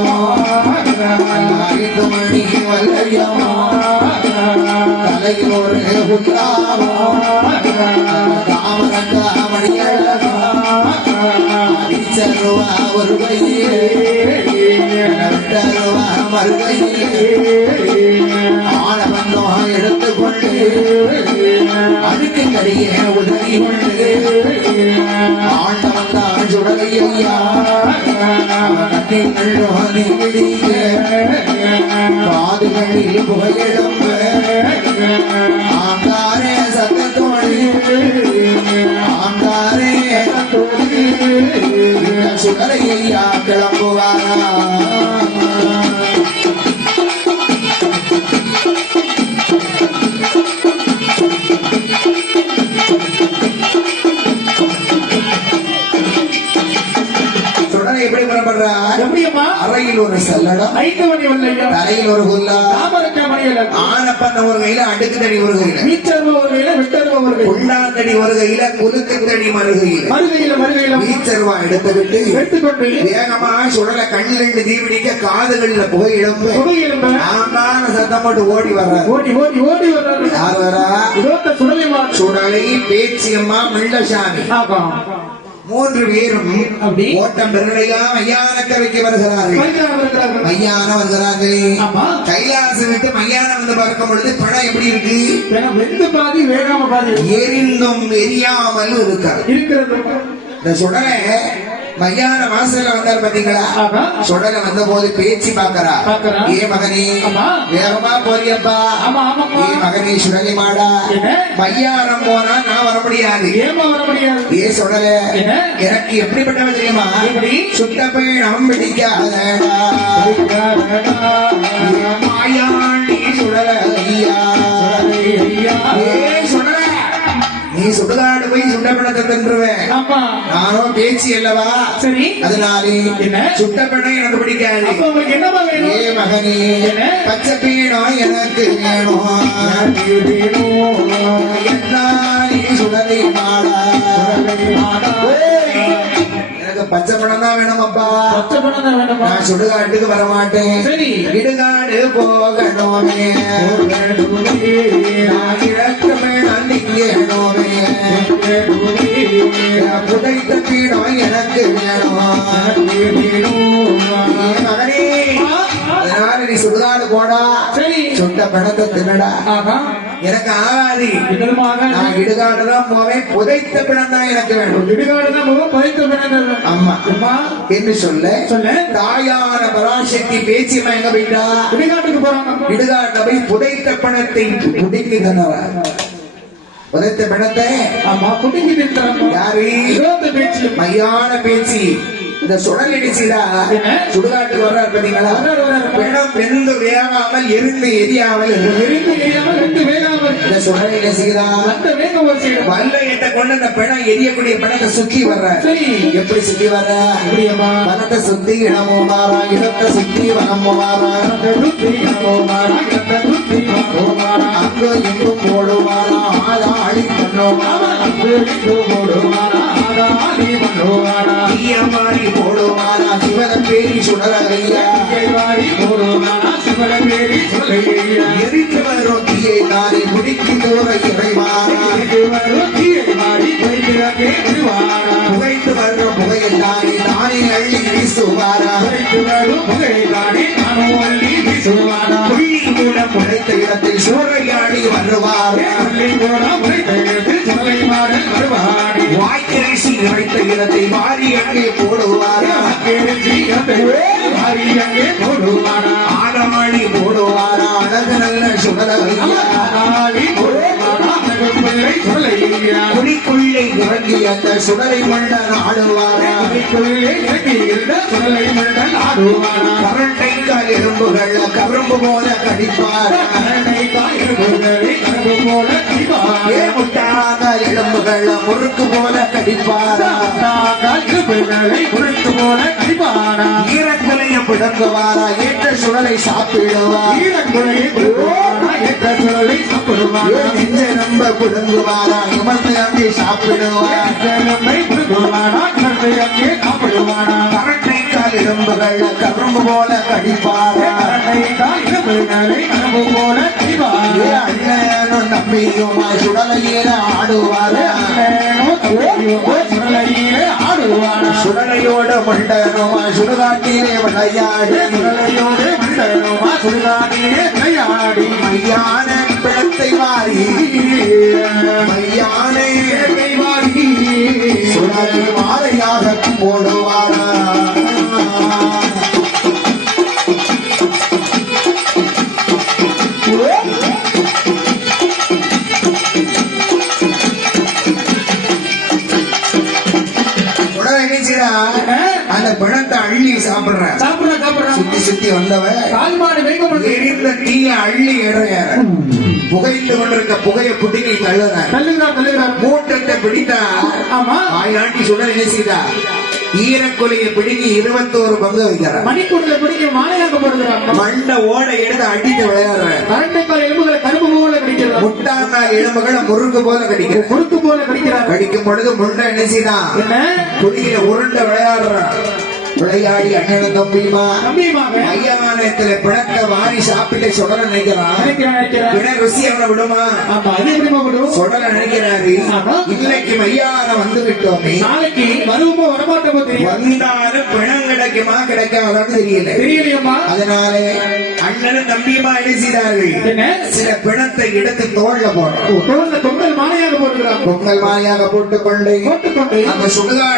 வல்லயமோ ஐந்து மணி வல்லயமோ தலையில் ஒரு புல்லாமோ தாமரங்க மணியழகா அடிச்சருவா ஒரு எடுத்துக்கொண்டு அதுக்கு கடியே உதவி கொண்டு ஆண்ட தான் சுடலை ஐயா காதுகளில் புறப்படுறார் எப்படியம்மா அறையில் ஒரு சல்லடம். ஐந்து மணி ஒரு குல்லா. தாமரக்க மணியில ஆனப்பண்ண ஒரு கையில அடுக்கு தடி ஒரு கையில வீச்சருவ ஒரு கையில விட்டருவ ஒரு கையில. உள்ளாந்தடி ஒரு கையில குலுக்குத்தடி மறுகையில மருகையில. மருகையில வீச்சருவா எடுத்துவிட்டு எடுத்துக்கொண்டு வேகமா சுடல கண்ணில் ரெண்டு தீபிடிக்க காதுகள்ல புகை இழப்பு புகையில ஆங்கான சத்தம் போட்டு ஓடி வர்ற ஓடி ஓடி ஓடி வர்றாரு. யார் வரா சுடலை சுடலை பேச்சியம்மா ஆகாம் மூன்று பேரும் அப்படி? ஓட்டம் பெருநிலையா மையானக்கரைக்கு வருகிறார்கள். வருகிறார்கள். மையானம் வருகிறார்கள். ஆமா கைலாசம் விட்டு மையானம் வந்து பார்க்கும் பொழுது படம் எப்படி இருக்கு? வெந்து பாதி வேகாம பாதி. எரிந்தும் எரியாமல் இருக்கிறது. இந்த சுடலை மையான வாசல்ல வந்தார் பாத்தீங்களா. சுடலை வந்த போது பேச்சு பாக்கறா. ஏ மகனே. வேகமா போறியப்பா ஏ மகனே சுடலை மாடா? மையானம் போனா நான் வர முடியாது ஏமா வர முடியாது ஏ சுடல? எனக்கு எப்படிப்பட்டவ தெரியுமா? சுட்ட பீடம் பிடிக்காதடா ஏ மாயாண்டி சுடல ஐயா ஏ சுடல நீ சுடுகாடு போய் சுட்ட பணத்தை தின்றுவேன் ஆமா. நானோ பேச்சு அல்லவா? சரி. அதனாலே என்ன? சுட்ட பெண்ணை எனக்கு பிடிக்காது. என்னமா வேணும்? ஏ மகனே? பச்சை பீடம் எனக்கு வேணும்? என்ன நீ சுடலை மாடா. எனக்கு பச்சை படம் தான் வேணும் அப்பா பச்சை பணம் தான் வேணுமா? நான் சுடுகாட்டுக்கு வர மாட்டேன் சரி. இடுகாடு போகணுமே. நான் இறக்கமே நான் நிற்கணுமே புதைத்த பீடம் எனக்கு அதனால நீ சுடுகாடு போடா சரி. சுட்ட பணத்தை தின்னடா ஆகா எனக்கு ஆகாது இதற்காக நான் இடுகாடு தான் போவேன் புதைத்த பிணம் தான் எனக்கு வேணும் இடுகாடுனா முகம் பதித்த பிணங்கள் ஆமா. அம்மா என்று சொல்ல சொல்லு. தாயான பராசக்தி பேச்சு எங்க போயிட்டா. இடுகாட்டுக்கு போறாங்க. போய் புதைத்த பணத்தை புதுக்கி புதைத்த பணத்தை ஆமா குடிங்கி நிறுத்துறாங்க யாரு? இருபத்தி பேச்சு. மையான பேச்சு. இந்த சுடல் இடிச்சுதா என்ன? சுடுகாட்டுக்கு வர்றார் பாத்தீங்களா. பிணம் வெந்து வேகாமல் எரிந்து எரியாமல். எரிந்து எரியாமல் ரெண்டு வேகாம இந்த சுடல் இடிச்சுதா அந்த வேகம் ஒரு சைடு வல்லையிட்ட கொண்டு அந்த பிணம் எரியக்கூடிய பிணத்தை சுத்தி வர்ற. எப்படி சுத்தி வர்ற? வனத்தை சுத்தி இடமோ மாறா இடத்தை சுத்தி வனமோ மாறா அங்க எரித்து வரும் தீயை நாளை முடிக்கு தூர இறைவாரா? புகைத்து வரும் புகையில் நாளை நானே அள்ளி வீசுவாரா? புள்ளி கூட முளைத்த இடத்தில் சூறையாடி வருவாரா? வாய்க்கரிசி நிறைத்த இடத்தை மாறி அங்கே போடுவாரா? ஆடமாடி போடுவாரா? அழகு நல்ல சுடலையா குடிக்குள்ளே இறங்கி அந்த சுடலை மன்னன் ஆடுவாரா? கரண்டை கால் எறும்புகள் கரும்பு போல கடிப்பாரா. ஏ முட்டாத எலும்புகள் முறுக்கு போல கடிப்பாரா? காற்று பிழலை முறுக்கு போல கடிப்பாரா ஈரக்குலையை பிடுங்குவாரா? ஏற்ற சுடலை சாப்பிடுவா ஈரக்குலையை கொடுப்பானா ஏற்ற சுழலை சாப்பிடுவாரா நெஞ்ச நம்ப பிடுங்குவாரா? இமத்தை அங்கே சாப்பிடுவா நம்பை கொடுப்பானா இமத்தை அங்கே சாப்பிடுவாரா? கரட்டை கால் எலும்புகள் கரும்பு போல கடிப்பாரா? கரண்டை கால் இடம்புகளை போல அண்ணனும் நம்பியும் சுடலையேற ஆடுவாரா அண்ணனோ தம்பியோ சுழலையிலே ஆடுவானா சுடலையோட மண்டனும் சுடுகாட்டிலே விளையாடு சுழலையோடு மண்டலமா சுடுகாட்டிலே விளையாடி மையான பிணத்தை வாரி மையான இயற்கை வாங்கி சுடலை மாலையாக போடுவாரா? அந்த பிணத்தை அள்ளி சாப்பிடுறேன். சாப்பிடுறா சாப்பிடுறா. சுத்தி சுத்தி வந்தவன் கால்மாடு எரிந்த தீய அள்ளி இறையார புகைத்து கொண்டிருக்க புகையை புடுங்கி தள்ளுற தள்ளுகிறார் தள்ளுகிறார் மூட்டத்தை பிடித்தா ஆமா. ஆயிராண்டி என்ன செய்தா ஈரக்கொலையை பிடுங்கி இருபத்தோரு பங்கு வைக்கிற மணிக்கூடல பிடிக்க மாலையாக போடுகிறார் மண்ட ஓட எடுத்து அடித்து விளையாடுற முட்டாங்கால் எலும்புகளை முறுக்கு போல கடிக்கிற முறுக்கு போல கடிக்கிறார் கடிக்கும் பொழுது முண்டை என்ன செய்தான்? துணியில உருண்டை விளையாடுறான். விளையாடி அண்ணனும் தம்பியுமா? கம்மியமாக மையானத்துல பிணக்க வாரி சாப்பிட்டு சுடல நினைக்கிறான் பிண ருசி அவனை விடுமா? சுடல நினைக்கிறாரு. ஆமா. இன்னைக்கு மையான வந்து விட்டோமே. நாளைக்கு வருவோமோ வரமாட்டோமோ தெரியும்? வந்தாலும் பிணம் கிடைக்குமா கிடைக்காதான்னு தெரியல. தெரியலையம்மா. அதனாலே அண்ணனும் தம்பியுமா என்ன செய்தார்கள்? சில பிணத்தை எடுத்து தோல்ல போடுறோம் தோல்ல தொங்கல் மாலையாக போடுகிறார் பொங்கல் மாலையாக போட்டுக்கொண்டு போட்டுக்கொண்டு. அந்த சுடுகாடு